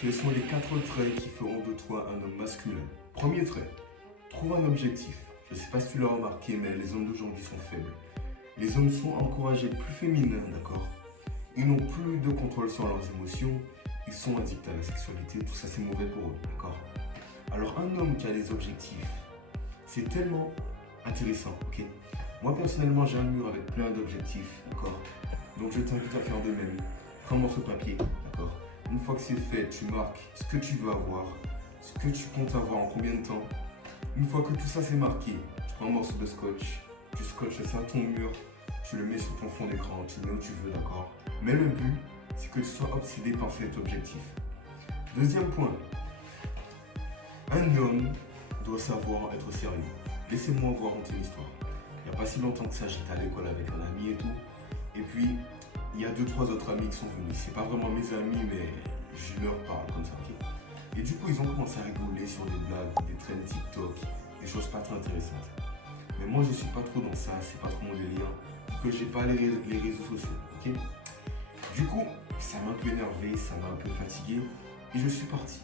Quels sont les 4 traits qui feront de toi un homme masculin? Premier trait, trouve un objectif. Je ne sais pas si tu l'as remarqué, mais les hommes d'aujourd'hui sont faibles. Les hommes sont encouragés plus féminins, d'accord? Ils n'ont plus de contrôle sur leurs émotions. Ils sont addicts à la sexualité. Tout ça, c'est mauvais pour eux, d'accord? Alors, un homme qui a des objectifs, c'est tellement intéressant, ok? Moi, personnellement, j'ai un mur avec plein d'objectifs, d'accord? Donc, je t'invite à faire de même. Prends un morceau de papier, d'accord? Une fois que c'est fait, tu marques ce que tu veux avoir, ce que tu comptes avoir en combien de temps. Une fois que tout ça c'est marqué, tu prends un morceau de scotch, tu scotches ça à ton mur, tu le mets sur ton fond d'écran, tu le mets où tu veux, d'accord? Mais le but, c'est que tu sois obsédé par cet objectif. Deuxième point, un homme doit savoir être sérieux. Laissez-moi vous raconter une histoire. Il n'y a pas si longtemps que ça, j'étais à l'école avec un ami et tout. Et puis, il y a 2-3 autres amis qui sont venus. C'est pas vraiment mes amis, mais je leur parle comme ça, ok? Et du coup, ils ont commencé à rigoler sur des blagues, des trends TikTok, des choses pas très intéressantes. Mais moi, je suis pas trop dans ça, c'est pas trop mon délire, que j'ai pas les réseaux sociaux, ok? Du coup, ça m'a un peu énervé, ça m'a un peu fatigué, et je suis parti.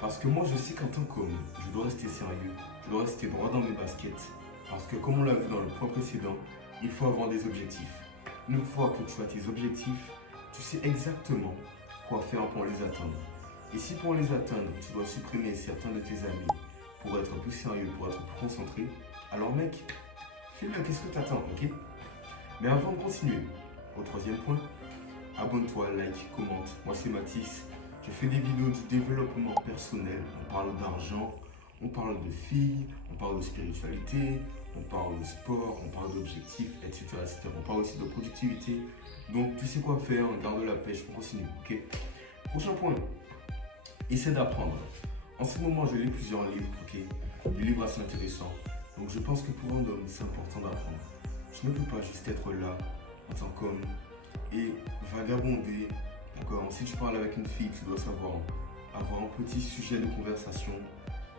Parce que moi, je sais qu'en tant qu'homme, je dois rester sérieux, je dois rester droit dans mes baskets. Parce que comme on l'a vu dans le point précédent, il faut avoir des objectifs. Une fois que tu as tes objectifs, tu sais exactement quoi faire pour les atteindre. Et si pour les atteindre, tu dois supprimer certains de tes amis pour être plus sérieux, pour être plus concentré, alors mec, fais-le, qu'est-ce que t'attends, ok? Mais avant de continuer, au troisième point, abonne-toi, like, commente. Moi c'est Mathis, je fais des vidéos du développement personnel, on parle d'argent, on parle de filles, on parle de spiritualité, on parle de sport, on parle d'objectifs, etc., etc. On parle aussi de productivité. Donc tu sais quoi faire, garde la pêche, on continue, ok? Prochain point, essaie d'apprendre. En ce moment, je lis plusieurs livres, ok? Des livres assez intéressants. Donc je pense que pour un homme, c'est important d'apprendre. Je ne peux pas juste être là en tant qu'homme et vagabonder, d'accord? Si tu parles avec une fille, tu dois savoir avoir un petit sujet de conversation.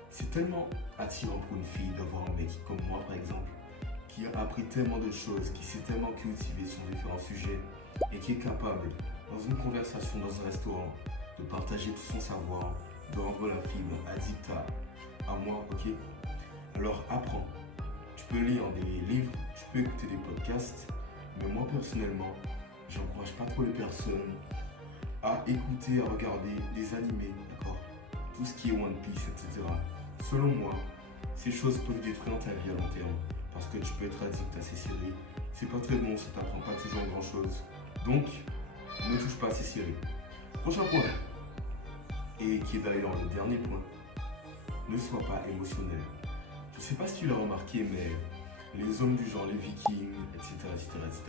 C'est tellement attirant pour une fille d'avoir un mec comme moi, par exemple, qui a appris tellement de choses, qui s'est tellement cultivé sur différents sujets et qui est capable, dans une conversation, dans un restaurant, de partager tout son savoir, de rendre la fille addict à moi, ok? Alors apprends. Tu peux lire des livres, tu peux écouter des podcasts, mais moi personnellement, j'encourage pas trop les personnes à écouter, à regarder des animés, d'accord? Tout ce qui est One Piece, etc. Selon moi, ces choses peuvent détruire ta vie à long terme parce que tu peux être addict à ces séries. C'est pas très bon, ça t'apprend pas toujours grand chose. Donc, ne touche pas à ces séries. Prochain point, et qui est d'ailleurs le dernier point, ne sois pas émotionnel. Je sais pas si tu l'as remarqué, mais les hommes du genre, les vikings, etc., etc., etc.,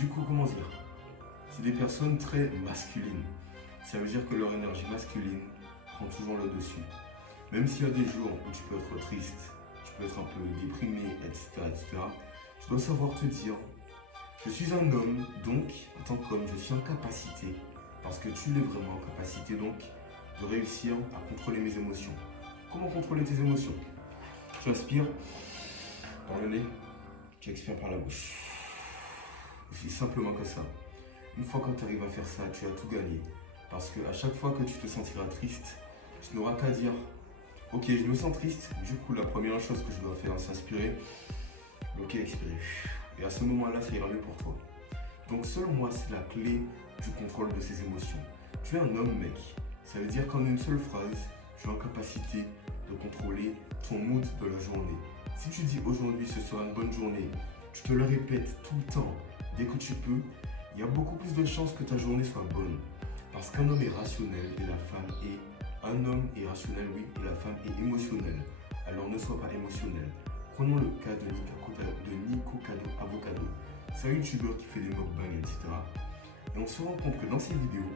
du coup, comment dire? C'est des personnes très masculines. Ça veut dire que leur énergie masculine prend toujours le dessus. Même s'il y a des jours où tu peux être triste, tu peux être un peu déprimé, etc., etc., tu dois savoir te dire, je suis un homme, donc, en tant qu'homme, je suis en capacité, parce que tu l'es vraiment en capacité, donc, de réussir à contrôler mes émotions. Comment contrôler tes émotions? Tu inspires par le nez, tu expires par la bouche. C'est simplement que ça. Une fois que tu arrives à faire ça, tu as tout gagné. Parce qu'à chaque fois que tu te sentiras triste, tu n'auras qu'à dire, ok, je me sens triste, du coup la première chose que je dois faire, c'est inspirer, bloquer, expirer. Et à ce moment-là, ça ira mieux pour toi. Donc selon moi, c'est la clé du contrôle de ses émotions. Tu es un homme, mec. Ça veut dire qu'en une seule phrase, tu es en capacité de contrôler ton mood de la journée. Si tu dis aujourd'hui ce sera une bonne journée, tu te le répètes tout le temps, dès que tu peux, il y a beaucoup plus de chances que ta journée soit bonne. Parce qu'un homme est rationnel et la femme est... Un homme est rationnel, oui, et la femme est émotionnelle. Alors ne sois pas émotionnel. Prenons le cas de Nico Avocado. C'est un youtubeur qui fait des mukbangs, etc. Et on se rend compte que dans ses vidéos,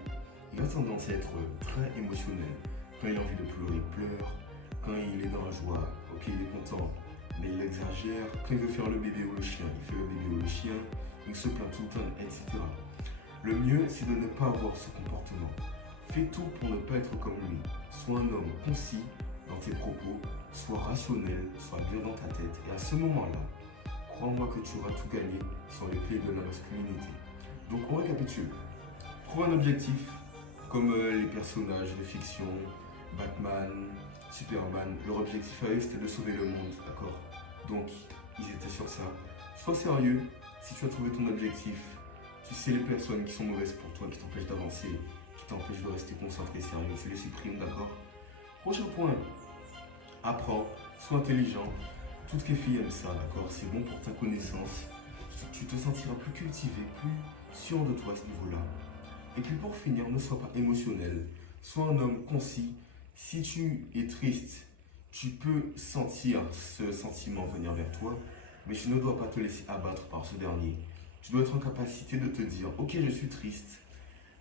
il a tendance à être très émotionnel. Quand il a envie de pleurer, il pleure. Quand il est dans la joie, ok, il est content, mais il exagère. Quand il veut faire le bébé ou le chien, il fait le bébé ou le chien. Il se plaint tout le temps, etc. Le mieux, c'est de ne pas avoir ce comportement. Fais tout pour ne pas être comme lui. Sois un homme concis dans tes propos, sois rationnel, sois bien dans ta tête. Et à ce moment-là, crois-moi que tu auras tout gagné sur les clés de la masculinité. Donc on récapitule. Trouve un objectif, Comme les personnages de fiction, Batman, Superman, leur objectif à eux c'était de sauver le monde, d'accord? Donc ils étaient sur ça. Sois sérieux, si tu as trouvé ton objectif, tu sais les personnes qui sont mauvaises pour toi, qui t'empêchent d'avancer, qui t'empêchent de rester concentré, sérieux, tu les supprimes, d'accord? Prochain point, apprends, sois intelligent. Toutes les filles aiment ça, d'accord? C'est bon pour ta connaissance. Tu te sentiras plus cultivé, plus sûr de toi à ce niveau-là. Et puis pour finir, ne sois pas émotionnel. Sois un homme concis. Si tu es triste, tu peux sentir ce sentiment venir vers toi, mais tu ne dois pas te laisser abattre par ce dernier. Tu dois être en capacité de te dire, ok, je suis triste,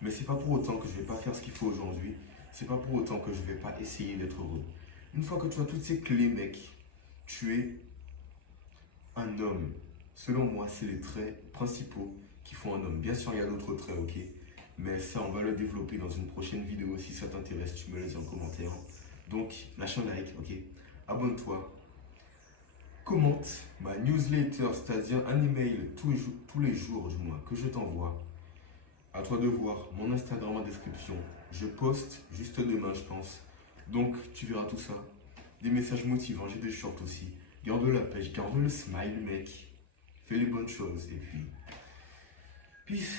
mais c'est pas pour autant que je vais pas faire ce qu'il faut aujourd'hui. C'est pas pour autant que je vais pas essayer d'être heureux. Une fois que tu as toutes ces clés, mec, tu es un homme. Selon moi, c'est les traits principaux qui font un homme. Bien sûr, il y a d'autres traits, ok? Mais ça, on va le développer dans une prochaine vidéo. Si ça t'intéresse, tu me le dis en commentaire. Donc, lâche un like, ok? Abonne-toi. Commente ma newsletter, c'est-à-dire un email tous les jours, du moins, que je t'envoie. À toi de voir mon Instagram en description. Je poste juste demain, je pense. Donc, tu verras tout ça. Des messages motivants, j'ai des shorts aussi. Garde la pêche, garde le smile, mec. Fais les bonnes choses et puis... Peace.